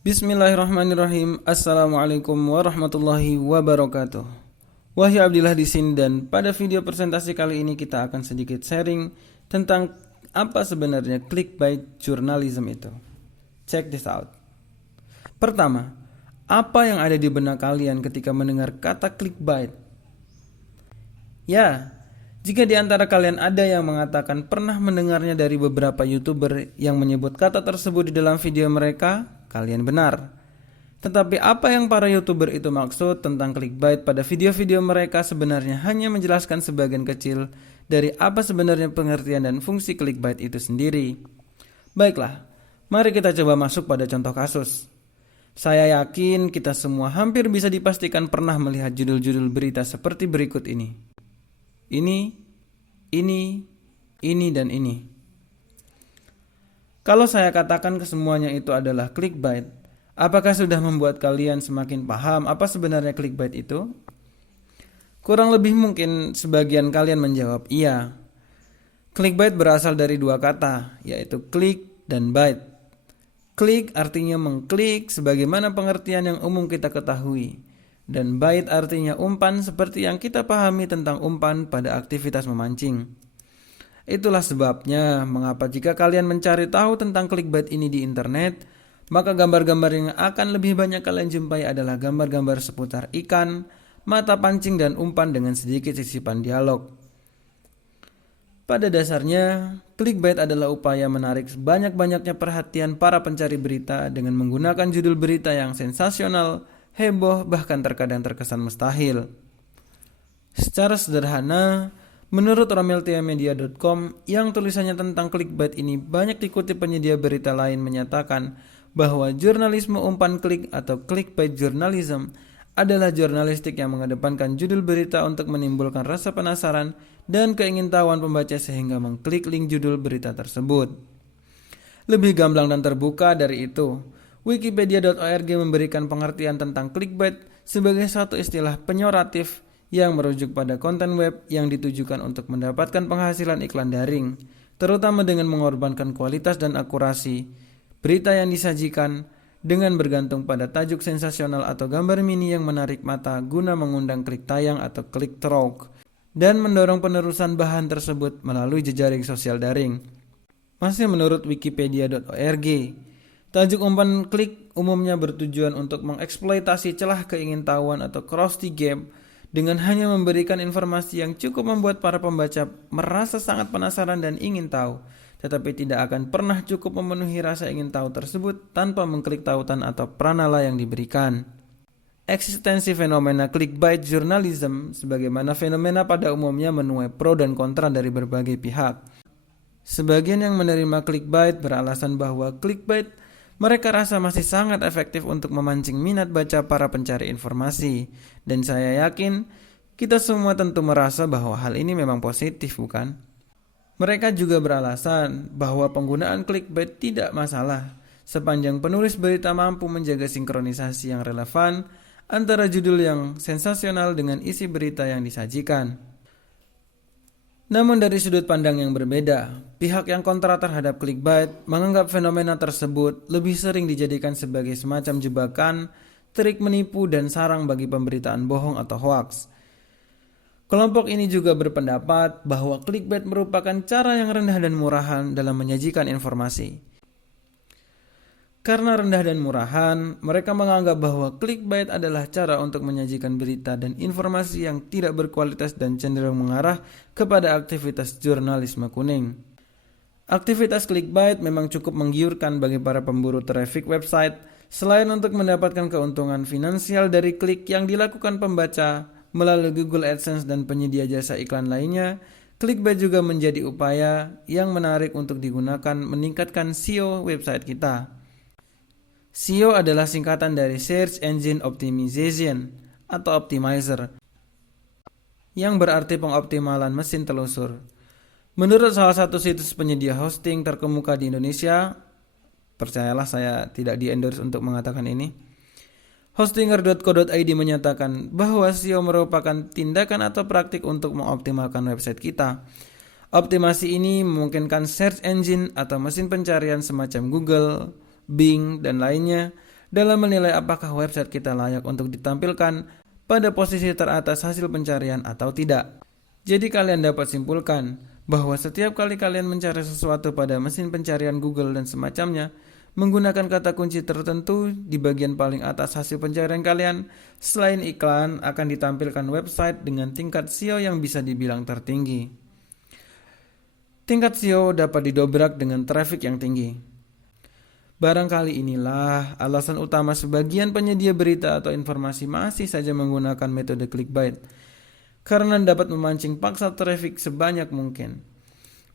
Bismillahirrahmanirrahim. Assalamualaikum warahmatullahi wabarakatuh. Wahyu Abdillah di sini, dan pada video presentasi kali ini kita akan sedikit sharing tentang apa sebenarnya clickbait journalism itu. Check this out. Pertama, apa yang ada di benak kalian ketika mendengar kata clickbait? Ya, jika di antara kalian ada yang mengatakan pernah mendengarnya dari beberapa YouTuber yang menyebut kata tersebut di dalam video mereka, kalian benar. Tetapi apa yang para YouTuber itu maksud tentang clickbait pada video-video mereka sebenarnya hanya menjelaskan sebagian kecil dari apa sebenarnya pengertian dan fungsi clickbait itu sendiri. Baiklah, mari kita coba masuk pada contoh kasus. Saya yakin kita semua hampir bisa dipastikan pernah melihat judul-judul berita seperti berikut ini. Ini, dan ini. Kalau saya katakan kesemuanya itu adalah clickbait, apakah sudah membuat kalian semakin paham apa sebenarnya clickbait itu? Kurang lebih mungkin sebagian kalian menjawab iya. Clickbait berasal dari dua kata, yaitu klik dan bait. Klik artinya mengklik sebagaimana pengertian yang umum kita ketahui, dan bait artinya umpan seperti yang kita pahami tentang umpan pada aktivitas memancing. Itulah sebabnya mengapa jika kalian mencari tahu tentang clickbait ini di internet, maka gambar-gambar yang akan lebih banyak kalian jumpai adalah gambar-gambar seputar ikan, mata pancing, dan umpan dengan sedikit sisipan dialog. Pada dasarnya, clickbait adalah upaya menarik sebanyak-banyaknya perhatian para pencari berita dengan menggunakan judul berita yang sensasional, heboh, bahkan terkadang terkesan mustahil. Secara sederhana, menurut romeltiamedia.com yang tulisannya tentang clickbait ini banyak dikutip penyedia berita lain menyatakan bahwa jurnalisme umpan klik atau clickbait journalism adalah jurnalistik yang mengedepankan judul berita untuk menimbulkan rasa penasaran dan keingintahuan pembaca sehingga mengklik link judul berita tersebut. Lebih gamblang dan terbuka dari itu, Wikipedia.org memberikan pengertian tentang clickbait sebagai satu istilah penyoratif yang merujuk pada konten web yang ditujukan untuk mendapatkan penghasilan iklan daring, terutama dengan mengorbankan kualitas dan akurasi berita yang disajikan dengan bergantung pada tajuk sensasional atau gambar mini yang menarik mata guna mengundang klik tayang atau klik through dan mendorong penerusan bahan tersebut melalui jejaring sosial daring. Masih menurut wikipedia.org, tajuk umpan klik umumnya bertujuan untuk mengeksploitasi celah keingintahuan atau cross-the gap dengan hanya memberikan informasi yang cukup membuat para pembaca merasa sangat penasaran dan ingin tahu, tetapi tidak akan pernah cukup memenuhi rasa ingin tahu tersebut tanpa mengklik tautan atau pranala yang diberikan. Eksistensi fenomena clickbait journalism sebagaimana fenomena pada umumnya menuai pro dan kontra dari berbagai pihak. Sebagian yang menerima clickbait beralasan bahwa clickbait mereka rasa masih sangat efektif untuk memancing minat baca para pencari informasi, dan saya yakin kita semua tentu merasa bahwa hal ini memang positif, bukan? Mereka juga beralasan bahwa penggunaan clickbait tidak masalah, sepanjang penulis berita mampu menjaga sinkronisasi yang relevan antara judul yang sensasional dengan isi berita yang disajikan. Namun dari sudut pandang yang berbeda, pihak yang kontra terhadap clickbait menganggap fenomena tersebut lebih sering dijadikan sebagai semacam jebakan, trik menipu, dan sarang bagi pemberitaan bohong atau hoaks. Kelompok ini juga berpendapat bahwa clickbait merupakan cara yang rendah dan murahan dalam menyajikan informasi. Karena rendah dan murahan, mereka menganggap bahwa clickbait adalah cara untuk menyajikan berita dan informasi yang tidak berkualitas dan cenderung mengarah kepada aktivitas jurnalisme kuning. Aktivitas clickbait memang cukup menggiurkan bagi para pemburu traffic website, selain untuk mendapatkan keuntungan finansial dari klik yang dilakukan pembaca melalui Google AdSense dan penyedia jasa iklan lainnya. Clickbait juga menjadi upaya yang menarik untuk digunakan meningkatkan SEO website kita. SEO adalah singkatan dari Search Engine Optimization atau Optimizer, yang berarti pengoptimalan mesin telusur. Menurut salah satu situs penyedia hosting terkemuka di Indonesia, percayalah saya tidak di-endorse untuk mengatakan ini, Hostinger.co.id menyatakan bahwa SEO merupakan tindakan atau praktik untuk mengoptimalkan website kita. Optimasi ini memungkinkan search engine atau mesin pencarian semacam Google, Bing, dan lainnya dalam menilai apakah website kita layak untuk ditampilkan pada posisi teratas hasil pencarian atau tidak. Jadi kalian dapat simpulkan bahwa setiap kali kalian mencari sesuatu pada mesin pencarian Google dan semacamnya, menggunakan kata kunci tertentu di bagian paling atas hasil pencarian kalian, selain iklan akan ditampilkan website dengan tingkat SEO yang bisa dibilang tertinggi. Tingkat SEO dapat didobrak dengan traffic yang tinggi. Barangkali inilah alasan utama sebagian penyedia berita atau informasi masih saja menggunakan metode clickbait, karena dapat memancing paksa traffic sebanyak mungkin.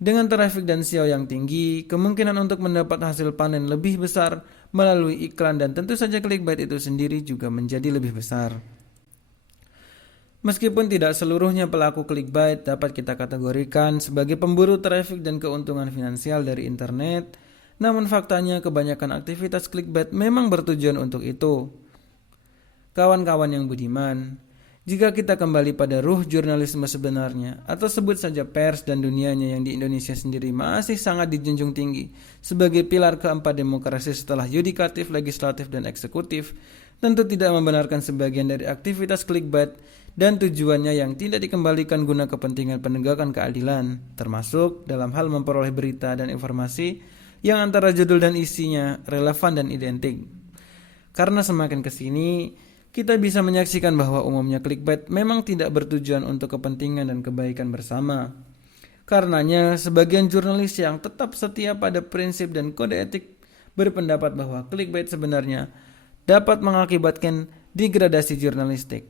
Dengan traffic dan SEO yang tinggi, kemungkinan untuk mendapat hasil panen lebih besar melalui iklan dan tentu saja clickbait itu sendiri juga menjadi lebih besar. Meskipun tidak seluruhnya pelaku clickbait dapat kita kategorikan sebagai pemburu traffic dan keuntungan finansial dari internet, namun faktanya kebanyakan aktivitas clickbait memang bertujuan untuk itu. Kawan-kawan yang budiman, jika kita kembali pada ruh jurnalisme sebenarnya, atau sebut saja pers dan dunianya yang di Indonesia sendiri masih sangat dijunjung tinggi sebagai pilar keempat demokrasi setelah yudikatif, legislatif, dan eksekutif, tentu tidak membenarkan sebagian dari aktivitas clickbait dan tujuannya yang tidak dikembalikan guna kepentingan penegakan keadilan, termasuk dalam hal memperoleh berita dan informasi yang antara judul dan isinya relevan dan identik. Karena semakin kesini, kita bisa menyaksikan bahwa umumnya clickbait memang tidak bertujuan untuk kepentingan dan kebaikan bersama. Karenanya, sebagian jurnalis yang tetap setia pada prinsip dan kode etik berpendapat bahwa clickbait sebenarnya dapat mengakibatkan degradasi jurnalistik.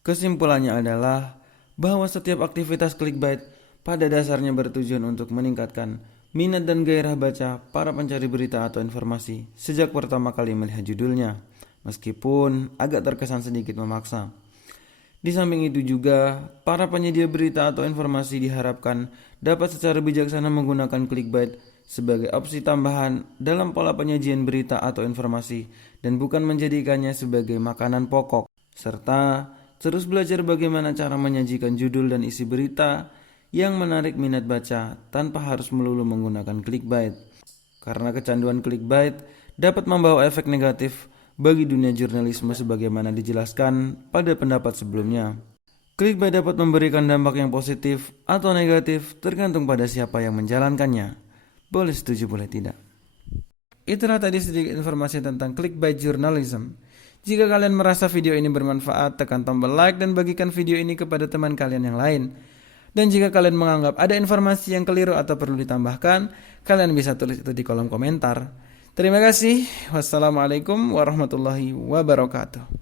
Kesimpulannya adalah bahwa setiap aktivitas clickbait pada dasarnya bertujuan untuk meningkatkan minat dan gairah baca para pencari berita atau informasi sejak pertama kali melihat judulnya, meskipun agak terkesan sedikit memaksa. Di samping itu juga, para penyedia berita atau informasi diharapkan dapat secara bijaksana menggunakan clickbait sebagai opsi tambahan dalam pola penyajian berita atau informasi dan bukan menjadikannya sebagai makanan pokok, serta terus belajar bagaimana cara menyajikan judul dan isi berita yang menarik minat baca tanpa harus melulu menggunakan clickbait. Karena kecanduan clickbait dapat membawa efek negatif bagi dunia jurnalisme sebagaimana dijelaskan pada pendapat sebelumnya. Clickbait dapat memberikan dampak yang positif atau negatif tergantung pada siapa yang menjalankannya. Boleh setuju, boleh tidak. Itulah tadi sedikit informasi tentang clickbait journalism. Jika kalian merasa video ini bermanfaat, tekan tombol like dan bagikan video ini kepada teman kalian yang lain. Dan jika kalian menganggap ada informasi yang keliru atau perlu ditambahkan, kalian bisa tulis itu di kolom komentar. Terima kasih. Wassalamualaikum warahmatullahi wabarakatuh.